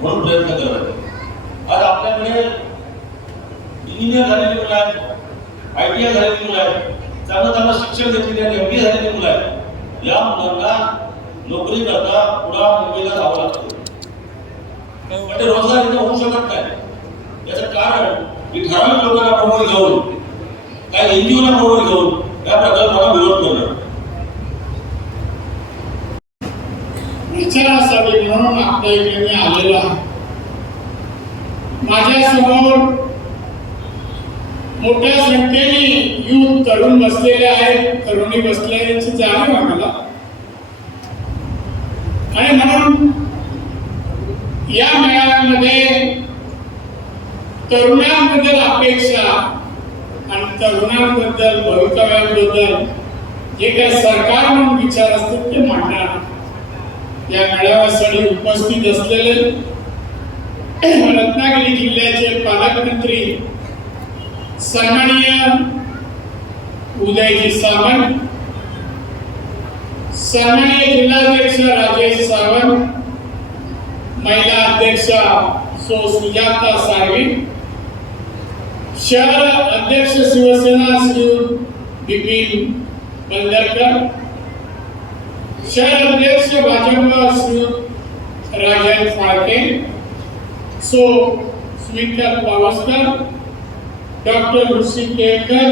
म्हणून प्रयत्न करत. आज आपल्याकडे इंजिनियर झालेली मुलं आहेत, ITI झालेली मुलं आहेत, चांगलं शिक्षण घेतलेली आणि MBA झालेली मुलं आहेत. या मुलांना नोकरी करता पुढा मुंबईला जावं लागतं, पण ते रोजगार इथे होऊ शकत नाही. याचं कारण की ठराविक लोकांना बरोबर घेऊन, काही NGOला बरोबर घेऊन या प्रकल्पाला विरोध करणं. विचारासाठी म्हणून आपल्या इकडे मी आलेलो आहे. माझ्या समोर मोठ्या संख्येने युथ तरुण बसलेले आहेत, तरुणी बसलेल्याची जाणीव आम्हाला. आणि म्हणून या मेळाव्यामध्ये तरुणांबद्दल अपेक्षा आणि तरुणांबद्दल भवितव्याबद्दल जे काही सरकार म्हणून विचार असतात ते मांडणार. या मेळाव्यासाठी उपस्थित असलेले रत्नागिरी जिल्ह्याचे पालकमंत्री सन्माननीय उदयजी सामंत, सन्माननीय जिल्हाध्यक्ष राजेश सावंत, महिला अध्यक्षा सुजाता साळवी, शहर अध्यक्ष शिवसेना श्री बिपिन बंदरकर, शहर अध्यक्ष भाजप श्री राजन फाळके, स्मिता पावसकर, डॉक्टर ऋषी केळकर,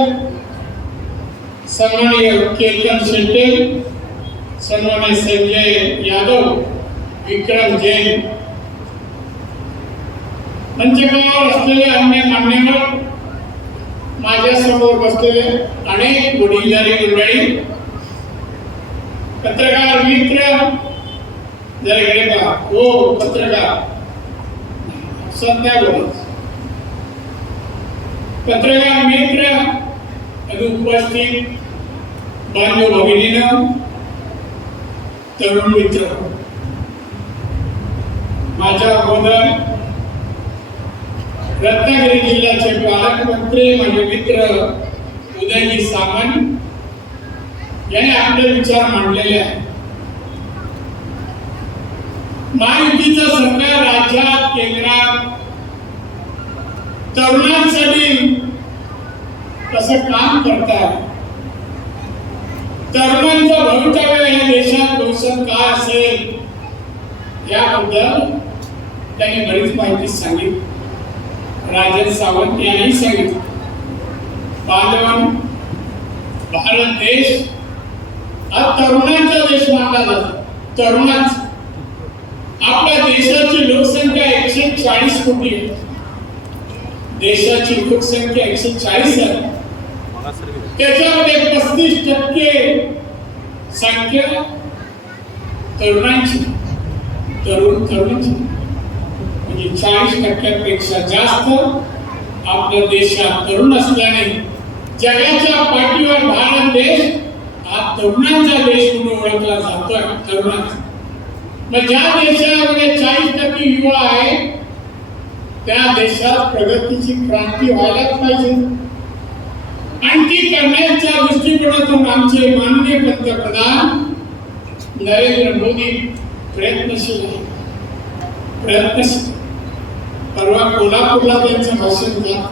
सन्माननीय केतन शेट्टे, सन्माननीय संजय यादव, विक्रम जैन, मंचकावर असलेले अन्य मान्यवर, माझ्या समोर बसलेले अनेक वडीलधारी मंडळी, पत्रकार मित्र, जरा इकडे पहा. हो, पत्रकार सध्या बोलत, पत्रकार मित्र, उपस्थित बांधव भगिनीनं, तरुण मित्र, माझ्या अगोदर रत्नागिरी जिल्ह्याचे पालकमंत्री माझे मित्र उदयजी सामंत यांनी आपले विचार मांडलेले आहेत. महायुतीचं सरकार राज्यात, केंद्रात तरुणांसाठी कसं काम करतात, तरुणांचं भवितव्य या देशात भविष्यात काय असेल याबद्दल त्यांनी बरीच माहिती सांगितली. राजन सावंत यांनी सांगितलं. बांधवांनो, भारत देश हा तरुणांचा देश मानला जातो. तरुणांचा आपल्या देशाची लोकसंख्या 140 कोटी आहे. देशाची लोकसंख्या 140 आहे. त्याच्यामध्ये 35% संख्या तरुणांची, तरुणांची म्हणजे 40% जास्त आपल्या देशात तरुण असल्याने जगाच्या पाठीवर भारत देश हा तरुणांचा देश म्हणून ओळखला जातो. तरुणांचा मग ज्या देशामध्ये 40% युवा आहे त्या देशात प्रगतीची क्रांती व्हायलाच पाहिजे. आणि ती करण्याच्या दृष्टिकोनातून आमचे माननीय पंतप्रधान नरेंद्र मोदी प्रयत्नशील आहे. प्रयत्नशील. परवा कोल्हापूरला त्यांचं भाषण झालं.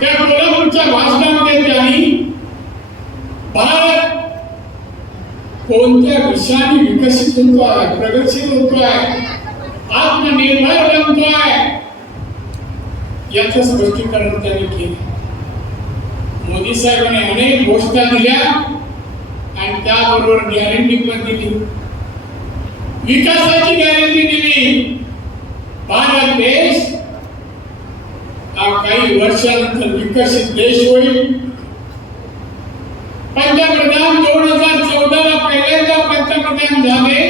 त्या कोल्हापूरच्या भाषणामध्ये त्यांनी भारत कोणत्या दिशाने विकसित होतोय, प्रगतशील होतोय, आत्मनिर्भर बनतोय याचं स्पष्टीकरण त्यांनी केलं. मोदी साहेबांनी अनेक घोषणा दिल्या आणि त्याबरोबर गॅरंटी पण दिली, विकासाची गॅरंटी दिली. भारत देश हा काही वर्षानंतर विकसित देश होईल. पंतप्रधान 2014 पहिल्यांदा पंतप्रधान झाले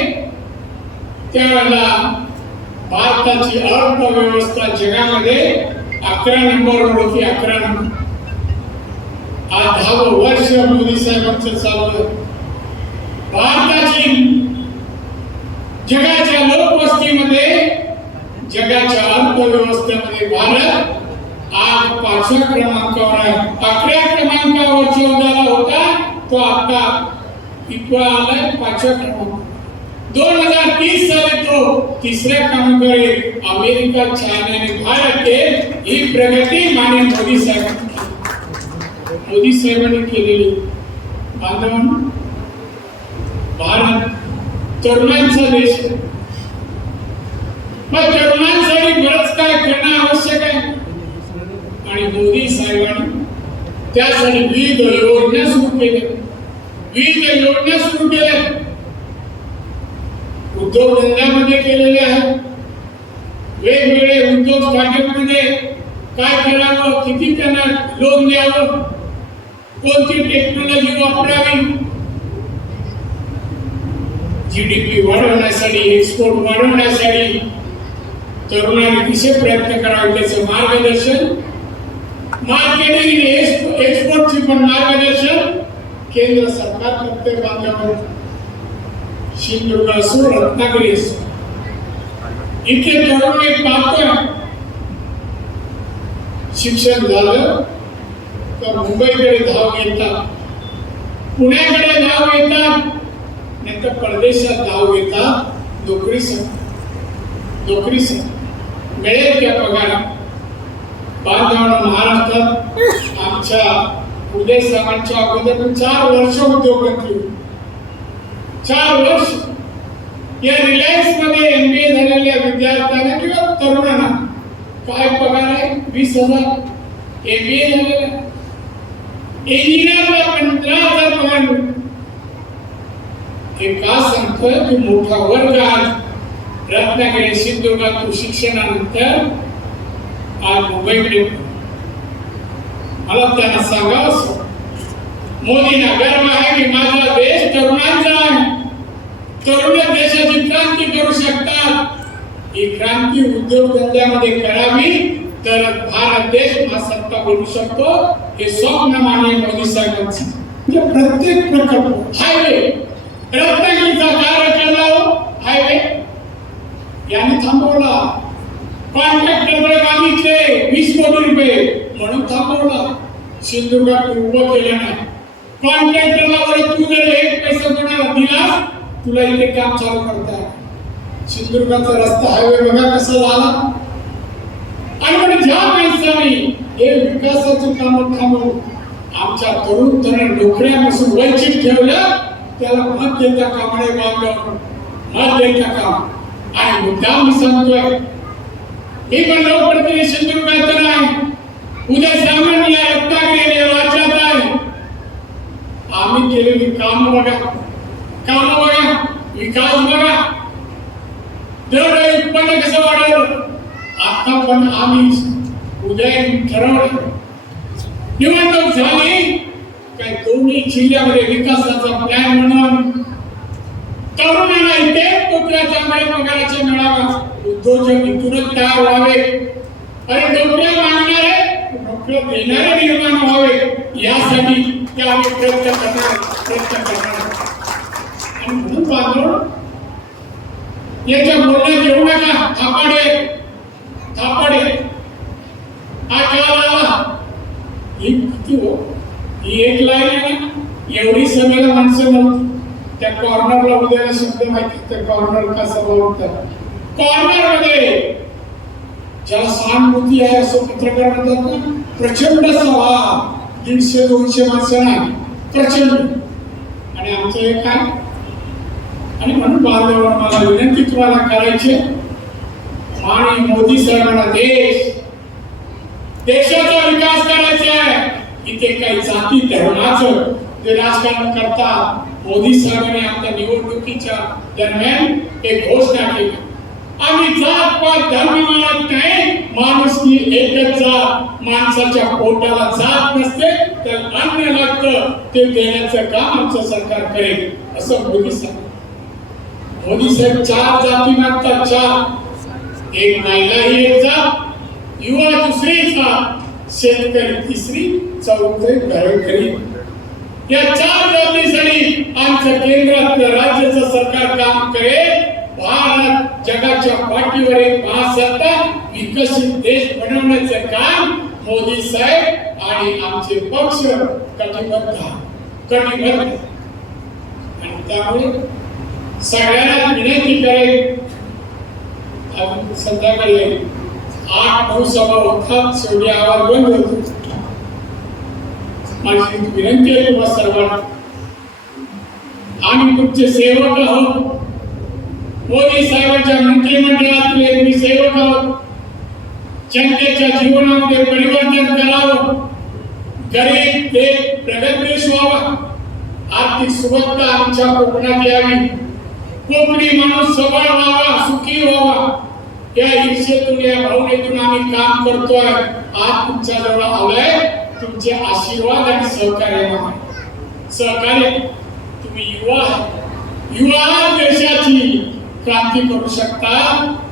त्यावेळेला भारताची अर्थव्यवस्था जगामध्ये 11 नंबरवर होती, 11 नंबर. आज 10वं वर्ष मोदी साहेबांचं चाललं. भारताची जगाच्या लोकवस्तीमध्ये, जगाच्या अर्थव्यवस्थेमध्ये भारत आज 5व्या क्रमांकावर आहे. 11व्या क्रमांकावर 14ला होता, तो आता कितवा आलाय? 5व्या क्रमांकावर. 2030 साली तो 3ऱ्या क्रमांकावर येईल. अमेरिका, चायना आणि भारत ही प्रगती माननीय मोदी साहेबांनी केलेली. बांधवांनो, भारत तरुणांचा देश आहे. मग तरुणांसाठी बरंच काय करणं आवश्यक आहे आणि मोदी साहेबांनी त्यासाठी विविध योजना सुरू केल्या. उद्योगधंद्यामध्ये केलेले आहेत. वेगवेगळे उद्योग स्टार्टअपमध्ये काय करावं, किती त्यांना लोन द्यावं, कोणती टेक्नॉलॉजी वापरावी, जीडीपी वाढवण्यासाठी, एक्सपोर्ट वाढवण्यासाठी तरुणांनी कसे प्रयत्न करावे त्याचं मार्गदर्शन, मार्केटिंग एक्सपोर्टची पण मार्गदर्शन केंद्र सरकार करते. बांधवांनो, सिंधुदुर्ग असो, रत्नागिरी असो, इथे तरुण एक पाहतो शिक्षण झालं तर मुंबईकडे धाव घेतात, पुण्याकडे धाव घेतात, नाही तर परदेशात धाव घेतात. नोकरीसाठी मिळेल त्या पगारात. बांधवांनो, महाराष्ट्रात आमच्या उदय साहेबांच्या अगोदर 4 वर्ष उद्योगमंत्री होते. 4 वर्ष या रिलायन्स मध्ये MBA झालेल्या विद्यार्थ्यांना किंवा तरुणांना काय पगार आहे? 20,000. MBA झालेल्या इंजिनियरला 15,000 पगार मिळतो. हे का सांगतोय की मोठा वर्ग आज रत्नागिरी, सिंधुदुर्गात शिक्षणानंतर आज मुंबईकडे. मला त्यांना सांगावं, मोदींना गर्व आहे की माझा देश तरुणांचा आहे. तरुण देशाची क्रांती करू शकतात. ही क्रांती उद्योगधंद्यामध्ये करावी तर भारत देश महासत्ता बनू शकतो. हे स्वप्न माननीय मोदी साहेबांचं. म्हणजे प्रत्येक प्रकल्प, हायवे, रत्नागिरीचा कार्यक्रम हायवे यांनी थांबवला. कॉन्ट्रॅक्टरकडे मागितले 20 कोटी रुपये म्हणून थांबवला. सिंधुदुर्गात उभं केलं नाही. कॉन्ट्रॅक्टरला बरं, तू जर 1 पैसा कोणाला दिला, तुला इथे काम चालू करता येईल. सिंधुदुर्गाचा रस्ता, हायवे बघा कसा झाला. आणि म्हणजे ज्या माणसाने हे विकासाची कामं थांबवून आमच्या तरुण नोकऱ्यापासून वंचित ठेवलं, त्याला मत देता कामा नये. बांधवांनो, मत देता काम. आणि मुद्दा मी सांगतोय, मी पण लोकप्रतिनिधी सिंधुदुर्गात आहे. उद्या सामान्य रत्नागिरी राज्यात आहे. आम्ही केलेली काम बघा, विकास बघा, तेवढं उत्पन्न कसं वाढवलं. आता पण आम्ही उद्या ठरवलं, निवडणूक झाली काय दोन्ही जिल्ह्यामध्ये विकासाचा प्लॅन म्हणून तरुणांना इथे नोकऱ्या चांगल्या पगाराच्या मिळावा, उद्योजक इथूनच तयार व्हावे आणि नोकऱ्या मागणारे नोकऱ्या देणारे निर्माण व्हावे, यासाठी ते आम्ही प्रयत्न करणार. आणि म्हणून बांधव याच्या बोलण्यात येऊ नका. थापाडे हा काल आला. ही किती हो, ही एक लाईन आहे ना, एवढी सगळ्याला माणसं नव्हती. त्या कॉर्नरला उद्याला शब्द माहिती, त्या कॉर्नर कसा बोलतात. कॉर्नर मध्ये ज्याला सहानुभूती आहे असं पत्रकार म्हणतात ना, प्रचंड सभा, 150-200 माणसांना प्रचंड. आणि आमचं हे काय. आणि म्हणून बांधवांना मला विनंती तुम्हाला करायची, माननीय मोदी साहेबांना देशाचा विकास करायचा आहे. इथे काही जाती धर्माचं जे राजकारण करतात. मोदी साहेबांनी आपल्या निवडणुकीच्या दरम्यान एक घोषणा केली, आम्ही जात पात धर्म मानत नाही, माणुसकी एकच जात. माणसाच्या पोटाला जात नसते तर अन्न लागतं, ते देण्याचं काम आमचं सरकार करेल असं मोदी साहेब. मोदी साहेब 4 जाती मागतात, 4. एक महिला ही एक जात, युवा दुसरीचा, शेतकरी तिसरी, चौथे घरोघरी. या 4 जातीसाठी आमचं केंद्रातलं राज्याचं सरकार काम करेल. भारत जगाच्या पाठीवर एक महासत्ता विकसित देश बनवण्याचं काम मोदी साहेब आणि आमचे पक्ष कटिबद्ध. आणि त्यामुळे सगळ्यांना विनंती करेल, संध्याकाळी 8-9 सभा होतात, शेवटी आवाज बंद होतो. माझी विनंती आहे तुम्हा सर्वांना, आम्ही तुमचे सेवक आहोत. मोदी साहेबांच्या मंत्रिमंडळातले मी सेवक आहोत. जनतेच्या जीवनामध्ये परिवर्तन करावं, गरीब देश प्रगत देश व्हावा, आर्थिक सुबत्ता आमच्या कोकणात यावी, कोकणी माणूस सबळ व्हावा, सुखी व्हावा. या ईर्षेतून, या भावनेतून आम्ही काम करतोय. आज तुमच्या जवळ आलोय, तुमचे आशीर्वाद आणि सहकार्य. तुम्ही युवा देशाची क्रांती करू शकता.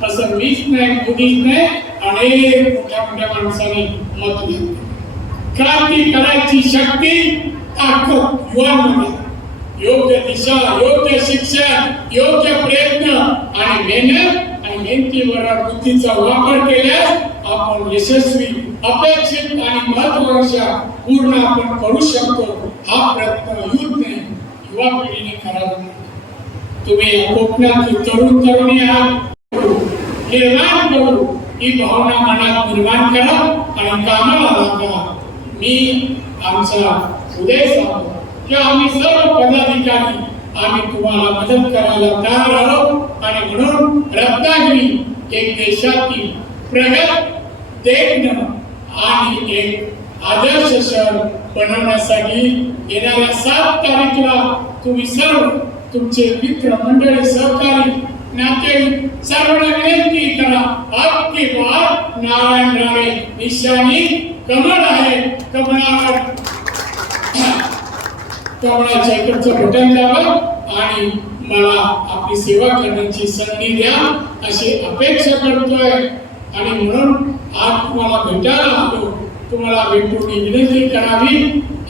असं मीच नाही, मोदीच नाही, अनेक मोठ्या माणसांनी मत दिलं. क्रांती करायची शक्ती, ताकद युवांमध्ये. योग्य दिशा, योग्य शिक्षण, योग्य प्रयत्न आणि मेहनत आणि मेहनतीवर बुद्धीचा वापर केल्यास आपण यशस्वी, अपेक्षित आणि महत्वाकांक्षा पूर्ण आपण करू शकतो. हा प्रयत्न युद्धने, युवा पिढीने करावा. तुम्ही कोकणातील तरुणी आहात, निर्माण करू, ही भावना मनात निर्माण करा आणि कामाला लागा. मी आमचा उदय सांगतो की आम्ही सर्व पदाधिकारी आम्ही तुम्हाला मदत करायला तयार आहोत. आणि म्हणून रत्नागिरी एक देशातील प्रगत, देखणं आणि एक आदर्श शहर बनवण्यासाठी येणाऱ्या 7 तारीखला तुम्ही सर्व, तुमचे मित्र मंडळी, सहकारी, नातेवाईक सर्वांना विनंती करा. आपकी बात नारायण राणे निशाणी कमळ आहे. कमळाच्या इकडचं बटन दाबा आणि मला आपली सेवा करण्याची संधी द्या अशी अपेक्षा करतोय. आणि म्हणून आज तुम्हाला भेटायला आलो, तुम्हाला भेटून विनंती करावी.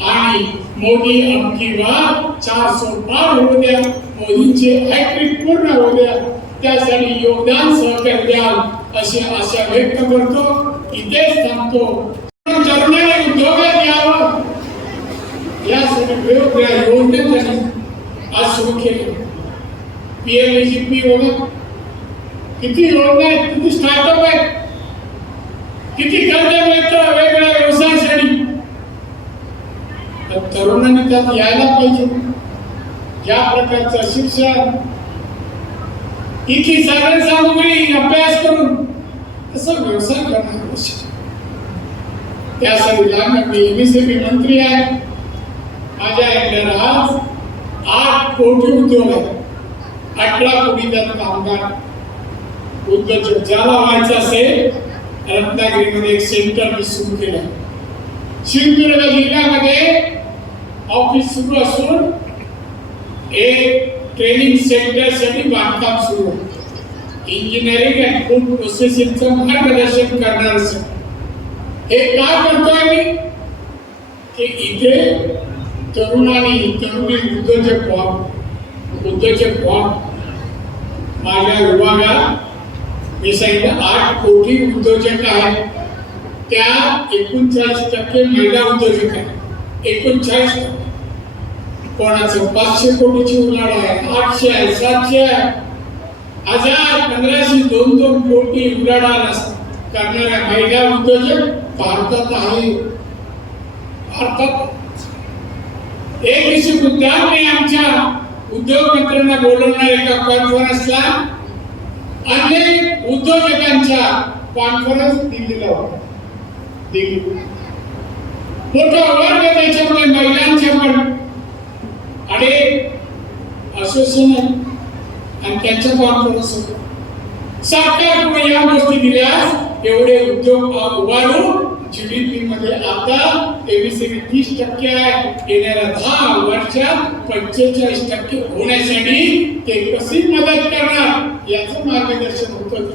आणि मोदी अबकी बार 400 पार होऊ द्या, मोदींचे हॅट्रिक पूर्ण होऊ द्या, त्यासाठी योगदान सहकार्य द्याल अशी आशा व्यक्त करतो. इथेच थांबतो. तरुणांनी उद्योगात यावं यासाठी वेगवेगळ्या योजना त्यांनी आज सुरू केल्या. PMGP वगैरे किती योजना आहेत, किती स्टार्टअप आहेत, किती कर्ज मिळतं वेगवेगळ्या व्यवसायासाठी. तर तरुणांनी त्यात यायला पाहिजे. ज्या प्रकारचं शिक्षण, इथली साधन सामुग्री अभ्यास करून तसं व्यवसाय करणं आवश्यक. त्यासाठी लागणार MSME मंत्री आहे. माझ्या इकडे आज 8 कोटी उद्योग आहेत, 18 कोटी त्यात कामगार उद्योजक. ज्याला व्हायचं असेल रत्नागिरीमध्ये एक सेंटर मी सुरू केलं. सिंधुदुर्ग जिल्ह्यामध्ये ऑफिस सुरू असून एक ट्रेनिंग सेंटर साठी बांधकाम सुरू आहे. इंजिनिअरिंग अँड फूड प्रोसेसिंगचं मार्गदर्शन करणार. हे का करतोय मी की इथे तरुणी उद्योजक व्हा. माझ्या विभागात मी सांगितलं 8 कोटी उद्योजक आहेत. त्या 39% महिला उद्योजक आहेत. 39%. कोणाचं 500 कोटीची उलाढ आहे, 800 आहे, 700 आहे, 1000, 1500, 2-2 कोटी उलाढाल करणाऱ्या महिला उद्योजक भारतात आहे. भारतात एक दिवशी मुद्दाम आमच्या उद्योग मित्रांना बोलवणार एका कॉन्फरन्सला. अनेक उद्योजकांच्या कॉन्फरन्स दिल्लीला होता. मोठा वर्ग त्याच्यामुळे महिलांचे पण अनेक असोसिएशन आणि त्यांच्या कॉन्फरन्स होते. सरकारकडे या गोष्टी दिल्यास एवढे उद्योग उभारून GDP मध्ये आता MSME 30% आहे. येणाऱ्या 10 वर्षात 45% होण्यासाठी ते कशी मदत करणार याचं मार्गदर्शन होतं.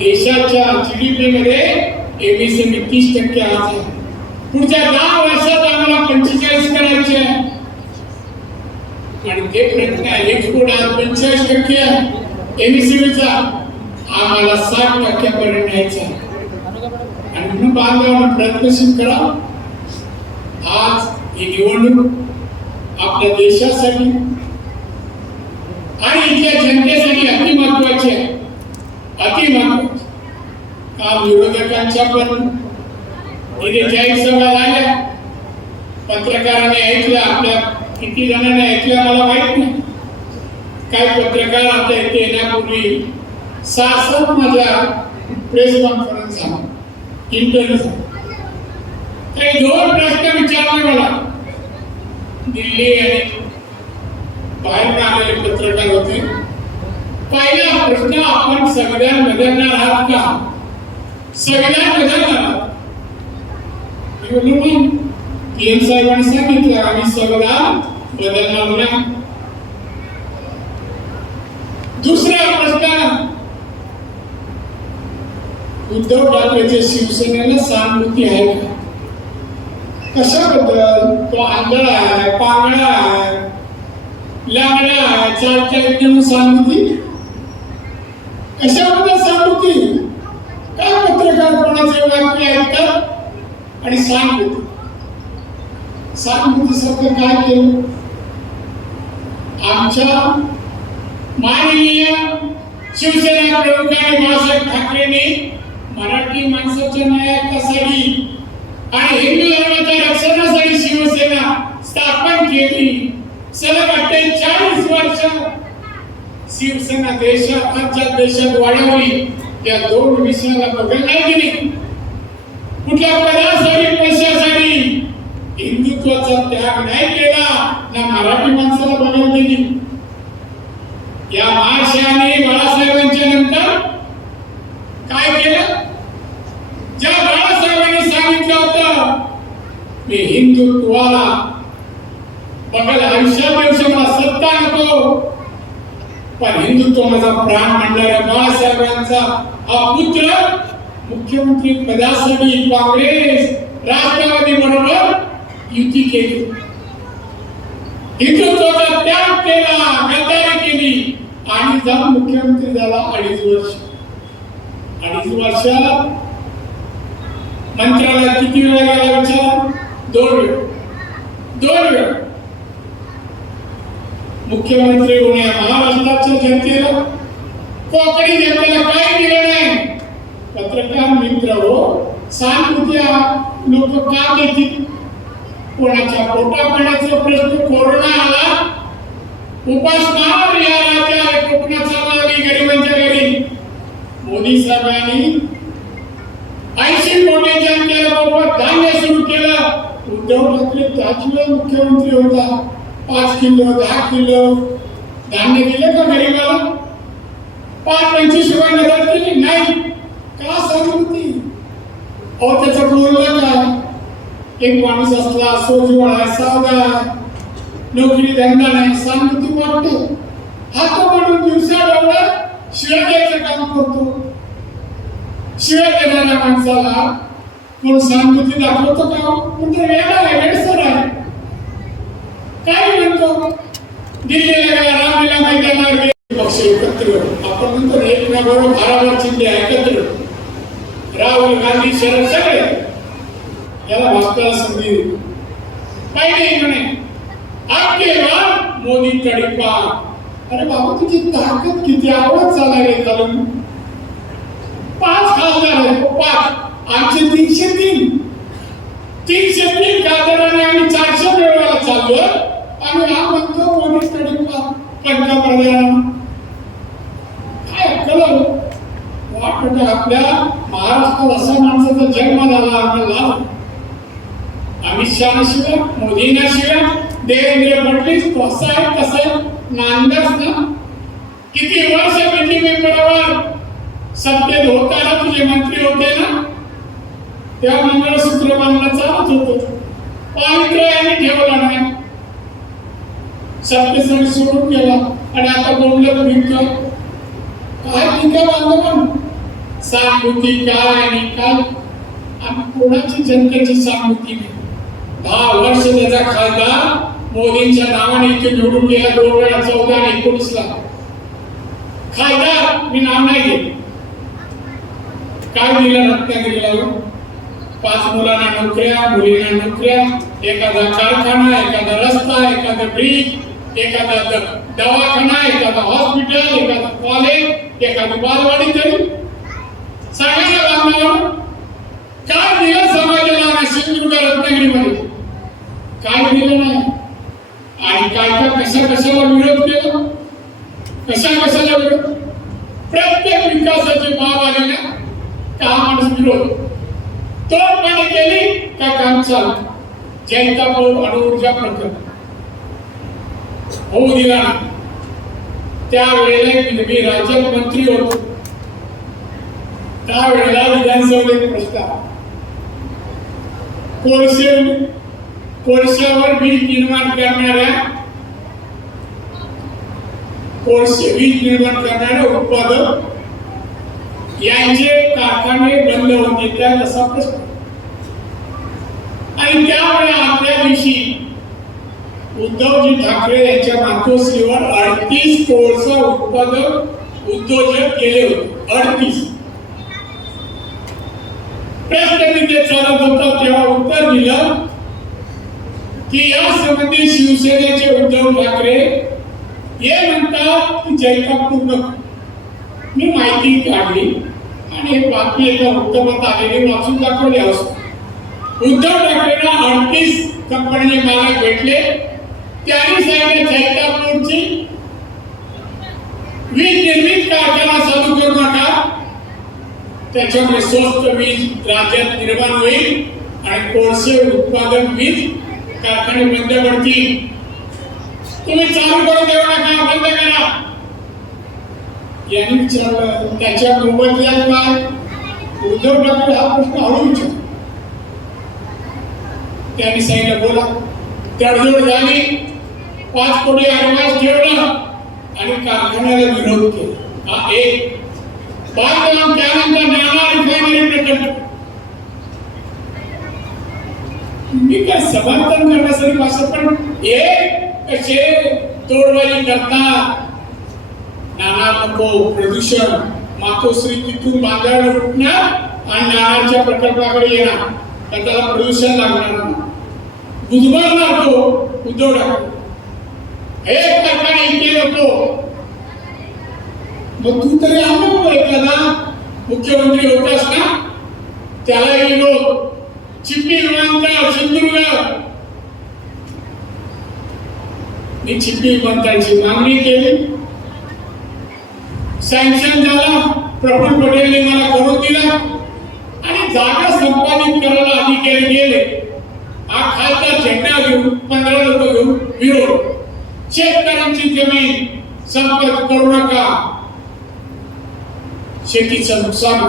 देशाच्या जीडीपी मध्ये एमएसएमई 30% आज आहे. पुढच्या 10 वर्षात आम्हाला 45 करायचे आहे आणि ते प्रयत्न एक्सपोर्ट आज 45% आहे एमएसएमईचा, आम्हाला 60% पर्यंत न्यायचा आहे. आणि म्हणून बांधवांना प्रयत्नशील करा. आज ही निवडणूक आपल्या देशासाठी आणि इथल्या जनतेसाठी अति महत्वाची आहे, अति महत्वाची. काल विरोधकांच्या पण इथे जाहीर सभा झाल्या, पत्रकारांनी ऐकलं, आपल्या किती जणांनी ऐकलं मला माहित नाही. काही पत्रकार आता इथे येण्यापूर्वी 6 माझ्या प्रेस कॉन्फरन्स झाला, इंटरव्ह्यू झाला. काही 2 प्रश्न विचारले मला. दिल्ली आणि बाहेर आलेले पत्रकार होते. पहिला प्रश्न, आपण संविधान बदलणार आहात का? संविधान बदलणार आहात? पीएम साहेबांनी सांगितलं आम्ही संविधान बदलणार नाही. दुसरा प्रश्न, उद्धव ठाकरेच्या शिवसेनेला सहानुभूती आहे का? कशाबद्दल? तो आंधळा आहे, पांगळा आहे, लांगडा आहे, चालच्या एकदम सहानुभूती? कशाबद्दल सहानुभूती? काय पत्रकार कोणाचे वाक्य ऐकतात आणि सहानुभूती? सहानुभूती सारखं काय केलं? आमच्या माननीय शिवसेना प्रमुख बाळासाहेब ठाकरेंनी मराठी माणसाच्या न्यायासाठी आणि हिंदू धर्माच्या रक्षणासाठी शिवसेना स्थापन केली. सलग 48 वर्ष शिवसेना देशात वाढवली. त्या 2 विषयाला बघत नाही गेली. कुठल्या पदासाठी पैशासाठी हिंदुत्वाचा त्याग नाही केला, ना मराठी माणसाला बघत गेली. या महाशयाने बाळासाहेबांच्या नंतर काय केलं? ज्या बाळासाहेबांनी सांगितलं होतं मी हिंदुत्वाला बघायला आयुष्यात मला सत्ता नको, पण हिंदुत्व माझा प्राण मानणाऱ्या बाळासाहेबांचा हा पुत्र मुख्यमंत्री पदासाठी काँग्रेस राष्ट्रवादी बरोबर युती केली, हिंदुत्वाचा त्याग केला, गद्दारी केली आणि जाऊन मुख्यमंत्री झाला. 2.5 वर्ष. 2.5 वर्षात मंत्रालयात किती वेळा गेला विचार? 2 वेळा. मुख्यमंत्री होणे महाराष्ट्राच्या जनतेला, कोकणी जनतेला काय दिलं नाही. पत्रकार मित्र हो, सहानुभूती लोक का देतील? कोणाच्या पोटापाण्याचा प्रश्न, कोरोना आला, उपासमार या राज्यात कोकणाचा मागणी गरिबांच्या घरी. मोदी साहेबांनी 80 कोटी जनतेला मोफत धान्य सुरू केलं. उद्धव ठाकरे त्याच मुख्यमंत्री होता. 5 किलो 10 किलो धान्य दिले का गरिबाला? 5-25 रुपये मदत केली नाही. का सहानुभूती? और त्याचं बोललं का? एक माणूस असला सोजवळ आहे, सावधा, नोकरी धंदा नाही, सहानुभूती वाटतो. हात म्हणून दिवसा डोळा शिव्या द्यायचं काम करतो. शिव्या देणाऱ्या माणसाला कोण सहानुभूती दाखवतो का? म्हणजे वेगळा आहे, वेडसर आहे. काय म्हणतो? दिल्लीला गेला, रामलीला मैदानावर गेले, पक्ष एकत्र. आपण म्हणतो एक ना बरोबर भाराभर चिंते एकत्र. राहुल गांधी शरद सगळे याला भाजपाला संधी दिली. पाहिजे म्हणे आपके बाद मोदी तडीपार. अरे बाबा तुझी ताकद किती? आवडत चालणार आहे चालून. 5 खासदार आहेत, 5. आमचे 303. 303 खासदारांनी आम्ही 400 मिळवायला चाललो आणि हा म्हणतो मोदी तडीपार पंतप्रधान. काय अक्कल वाटतं? आपल्या महाराष्ट्रात असा माणसाचा जन्म झाला आपल्याला. अमित शहा शिवाय, मोदींना शिवाय, देवेंद्र फडणवीस कसा आहे कसा आहे नांदच ना. किती वर्ष किती मेंबरवर सत्तेत होताना तुझे मंत्री होते ना, त्या मंगळसूत्र बांधणं चालत होतं. पावित्र्य यांनी ठेवला नाही, सत्तेसाठी सोडून गेला आणि आता बोललं भिंक. काय भिंक बांधलं? पण सहानुभूती काय आणि काय आणि कोणाची जनतेची सहानुभूती नाही. 10 वर्ष त्याचा खासदार मोदींच्या नावाने इथे निवडून गेला 2 वेळा 14 आणि 19 ला. खासदार मी नाव नाही घेत. काय दिलं रत्नागिरीला? 5 मुलांना नोकऱ्या, मुलींना नोकऱ्या, एखादा कारखाना, एखादा रस्ता, एखादा ब्रिज, एखादा दवाखाना, एखादा हॉस्पिटल, एखादा कॉलेज, एखादी बालवाडी. तरी सांगायला बांधवांनो काय दिलं समाजाला सिंधुदुर्ग रत्नागिरीमध्ये? काय दिलं नाही. आणि काय काय कशाला विरोध केला, कशाला विरोध. प्रत्येक विकासाची बाब आली ना का माणूस विरोध तोडपाणी केली का काम चालू. जैतापूर अणुऊर्जा प्रकल्प होऊ दिला. त्यावेळेला मी राज्यात मंत्री होतो. त्यावेळेला विधानसभेत प्रस्ताव कोळशावर वीज निर्माण करणारे उत्पादक यांचे कारखाने बंद होते त्या तसा प्रश्न. आणि त्यावेळी आपल्या दिवशी उद्धवजी ठाकरे यांच्या मातोश्रीवर 38 कोळसा उत्पादक उद्योजक गेले होते. 38 प्रश्न तिथे चालत होता तेव्हा उत्तर दिलं की या संबंधी शिवसेनेचे उद्धव ठाकरे हे म्हणतात की जैतापूर नको. मी माहिती काढली आणि बातमी एका वृत्तपत्रात आलेली वाचून दाखवली. उद्धव ठाकरेंना 38 कंपनीचे मालक भेटले. त्यांनी सांगितलं जैतापूरची वीज निर्मित कारखाना चालू करू नका. त्याच्यामुळे स्वस्त वीज राज्यात निर्माण होईल आणि कोळसे उत्पादन वीज कारखाने बंद पडतील. तुम्ही चालू करून देऊ नका, बंद करा. यांनी विचारलं त्याच्या मोबदल्यात काय? उद्धव ठाकरे हा प्रश्न हळू विचारला. त्यांनी सांगितलं बोला. तडजोड झाली. 5 कोटी ऍडव्हान्स ठेवला आणि कारखान्याला विरोध केला. हा एक. बांधकाम त्यानंतर नाना रिफायनरी प्रकल्प. मी काय समर्थन करण्यासाठी भाषा पण हे कसे तोडवाई करतात. नाना नको प्रदूषण मातोश्री तिथून बांधायला उठणार आणि नानाच्या प्रकल्पाकडे येणार तर त्याला प्रदूषण लागणार. बुधवारणार तो उद्धव ठाकरे हे कारखाने इथे नको. मग तू तरी आणू एखादा मुख्यमंत्री होतास ना त्यालाही विरोध. चिपी विमानतळ सिंधुदुर्ग. मी चिपी विमानतळाची मागणी केली. सँक्शन झाला. प्रफुल्ल पटेलने मला करून दिला आणि जागा संपादित करायला अधिकारी गेले. हा खासदार झेंडा घेऊन 15 लोक घेऊन विरोध. शेतकऱ्यांची जमीन संपादित करू नका, शेतीचं नुकसान.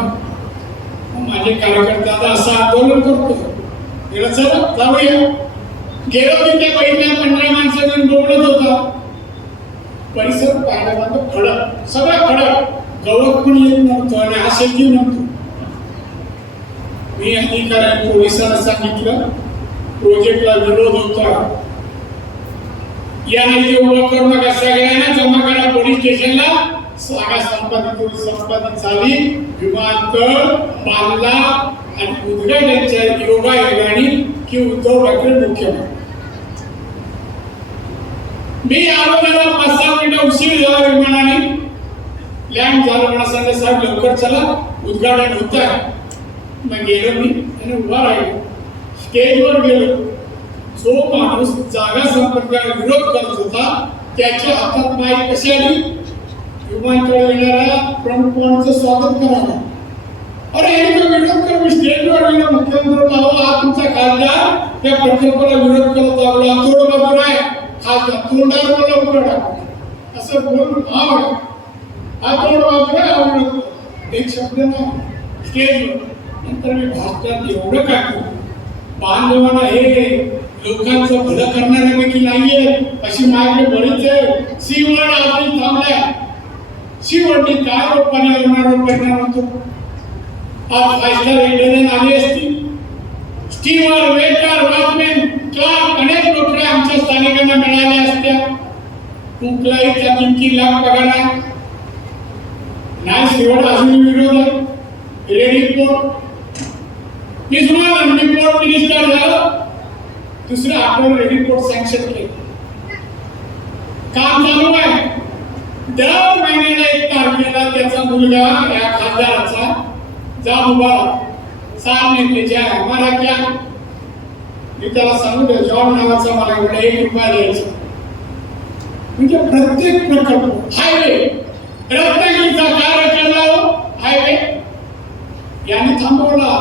माझे कार्यकर्ते आता असं आंदोलन करतो. चला जाऊया. गेलो तिथे पहिल्या 15 माणसांनी बोलत होता. परिसर पाहिला तर खडक, सगळं खडक, गवत पण येत नव्हतं आणि हा शेती नव्हतं. मी अधिकारी पोलिसांना सांगितलं प्रोजेक्टला विरोध होता. या इथे उभं करू नका, सगळ्यांना जमा करा पोलीस स्टेशनला. जागा संपादित झाली. विमानतळ बांधला आणि उद्घाटनाच्या योगायोगाने की उद्धव ठाकरे मुख्यमंत्री. मी आरोग्याला 5-6 मिनिटं उशीर झाला. विमानाने लँड झालं. मला सांगितलं साहेब लवकर चला उद्घाटन होत आहे. मग गेलो मी आणि उभा राहिलो. स्टेजवर गेलो. जो माणूस जागा संपर्काला विरोध करत होता त्याच्या हातात माईक कशी आली? विमानतळ येणाऱ्या प्रमुख पाहुण्यांचं स्वागत करावं. अरे यांनी तो विरोध कर. मी स्टेजवर गेलो. मुख्यमंत्री हा तुमचा खासदार त्या प्रकल्पाला विरोध करत लागला. तोड बाजूला आहे खासदार तोंडावर मला उभं टाकलं असं बोलून हा तोड बाजूला आवडत एक शब्द नाही स्टेजवर. नंतर मी भाषणात एवढं टाकलं बांधवांना हे लोकांचं भलं करणाऱ्यापैकी नाहीये अशी मागणी बरीच आहे. सीवड आधी थांबल्या. सीवडनी काय पर्यावरणावर परिणाम होतो? आज 5 स्टार रेल्वे आली असती. स्टीमर, वेटर, वॉचमॅन, क्लार्क अनेक नोकऱ्या आमच्या स्थानिकांना मिळाल्या असत्या. कुठलाही त्या 3-3 लाख पगार आहे. नाही शेवट अजून विरोध आहे. रेडी पोर्ट मी पोर्ट मिनिस्टर झालं. दुसरं आपण रेडी पोर्ट सँक्शन केलं. काम चालू आहे. दर महिन्याला 1 तारखेला त्याचा मुलगा या खासदाराचा जाऊन उभा सामने त्याच्या हमारा क्या मी त्याला सांगू दे जॉन नावाचा मला एवढा 1 रुपया द्यायचा. म्हणजे प्रत्येक प्रकल्प हायवे रत्नागिरीचा काय रचला हायवे याने थांबवला.